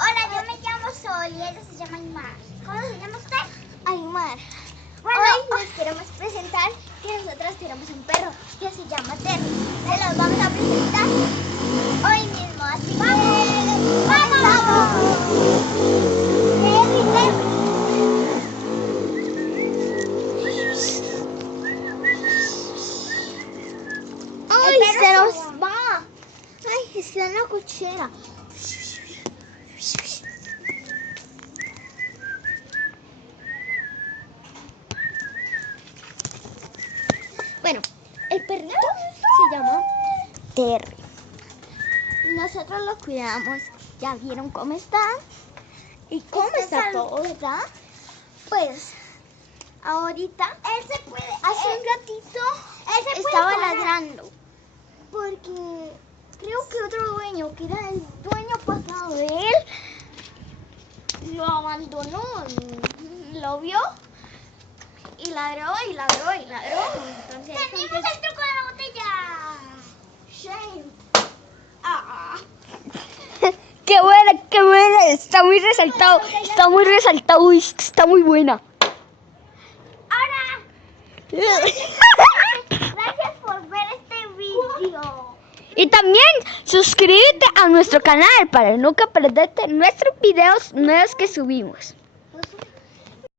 Hola, yo me llamo Sol y ella se llama Aymar. ¿Cómo se llama usted? Aymar. Bueno, Hoy les queremos presentar que nosotros tenemos un perro que se llama Terry. Se los vamos a presentar hoy mismo, así que ¡vamos! ¡Ay, El perro se se nos va! ¡Ay, está en la cochera! Bueno, el perrito se llama Terry. Nosotros lo cuidamos. Ya vieron cómo está y cómo está todo, ¿verdad? Pues ahorita, Él se puede. hace un ratito, Él se puede estaba parar. ladrando porque creo que otro dueño, que era el dueño pasado de él, lo abandonó, lo vio y ladró y ladró y ladró. Entonces, ¡Tenemos el truco de la botella! shame. Qué buena, está muy resaltado, uy, está muy buena. Ahora, gracias por ver este video. Y también suscríbete a nuestro canal para nunca perderte nuestros videos nuevos que subimos.